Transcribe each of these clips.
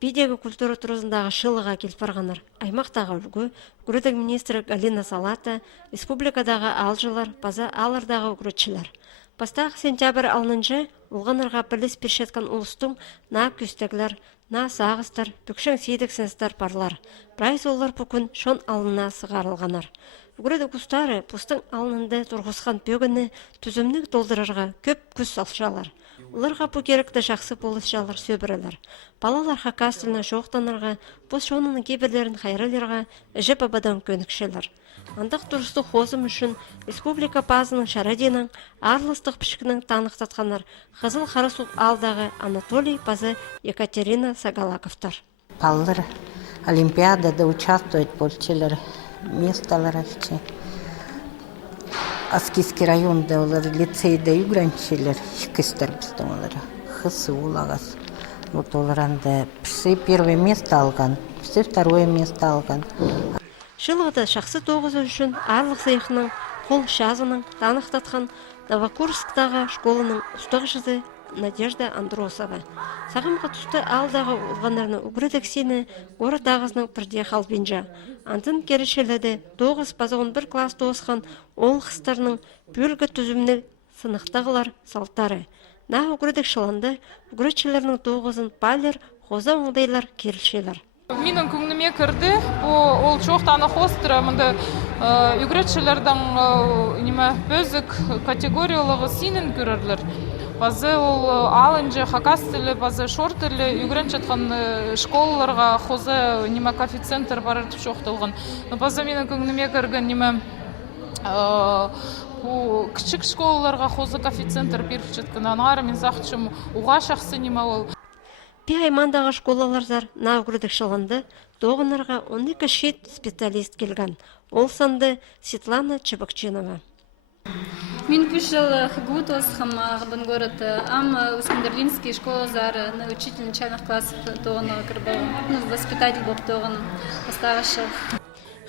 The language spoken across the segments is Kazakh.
Бидегі культура тұрызындағы шылыға келіп барғанар. Аймақтағы үлгі, үгірдің министрі Галина Салата, республикадағы алжылар, база алырдағы үгіретшілер. Бастағы сентябрь алыныншы ұлғанырға бірлес першеткен ұлыстың на күстеглер, на сағыстар, бүкшің сейдік сенстар барлар. Прайс олар бүкін шон алына сығарылғанар. Үгіреді күстары пұстың алынынды тұрғысқан бөгіні түзімнік долдырарға көп күз салшалар. Оларға бұл керекті жақсы болысшалар сөбірілер. Балалар хакастылына жоқтанырға, бұл шонының кеберлерін хайрылерға әжіп абадан көнікшелер. Андық дұрысты қозым үшін республика базының шараденің арлыстық пішкінің танықтатқанар Қызыл Қарасуқ алдағы Анатолий базы Екатерина Сагалаковтар. Балалар олимпиадада участвуют, получили месталар. Аскиский районда олар лицейде үгранчилер, шикістер біздің олар. Хысы олағас. Вот оларанда псы первое место алған, псы второе место алған. Шылғыда шақсы тоғызы үшін арлық сайықының қол шазының танықтатқан Новокурсктағы школының ұстағышызы Надежда Андросова. Сағымға түсті алдағы ұлғанарына үгірдіксені город ағызының бірде қалбенжа. Антын керішеледі 9 базағын бір класс тоғысқан ол қыстарының бөлгі түзімні сынықтағылар салтары. На үгірдік шыланды үгіретшілерінің 9-ын палер, қоза оңдайлар керішелер. Менің көңіліме кірді, ол çoğtana хостыра, мұнда үгіретшілердің бөзік категориялығы синін көрірлер. Базы ол алынжы, хакас тілі, базы шор тілі үгірен жатқан школаларға қозы коэффициенттер барыртып жоқтылған. Базы менің көңіліме кірген кішік школаларға қозы коэффициенттер беріп жатқан. Анары мен зақчым уға шақсы ол. Пи аймандағы школаларзар на үгірдік шыланды доғынарға 12 шет специалист келген. Ол санды Светлана Чебокчинова. Мен пішіл хгут осхам ғабын город, ам Искандерлинский школа зары, учитель начальных классов тоғыны кірбал, воспитатель боп тоғыны, остағышы.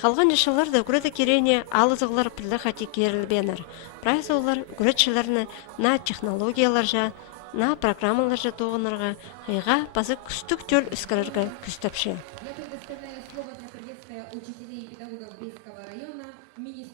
Қалған жашыларды үгірді керене алызығылар пілді қати керілбенір. Прайс олар үгіретшілеріні на технологиялар жа, на программалар жа тоғынырға, ғайға базы күстік төл үскілерге күстіпші.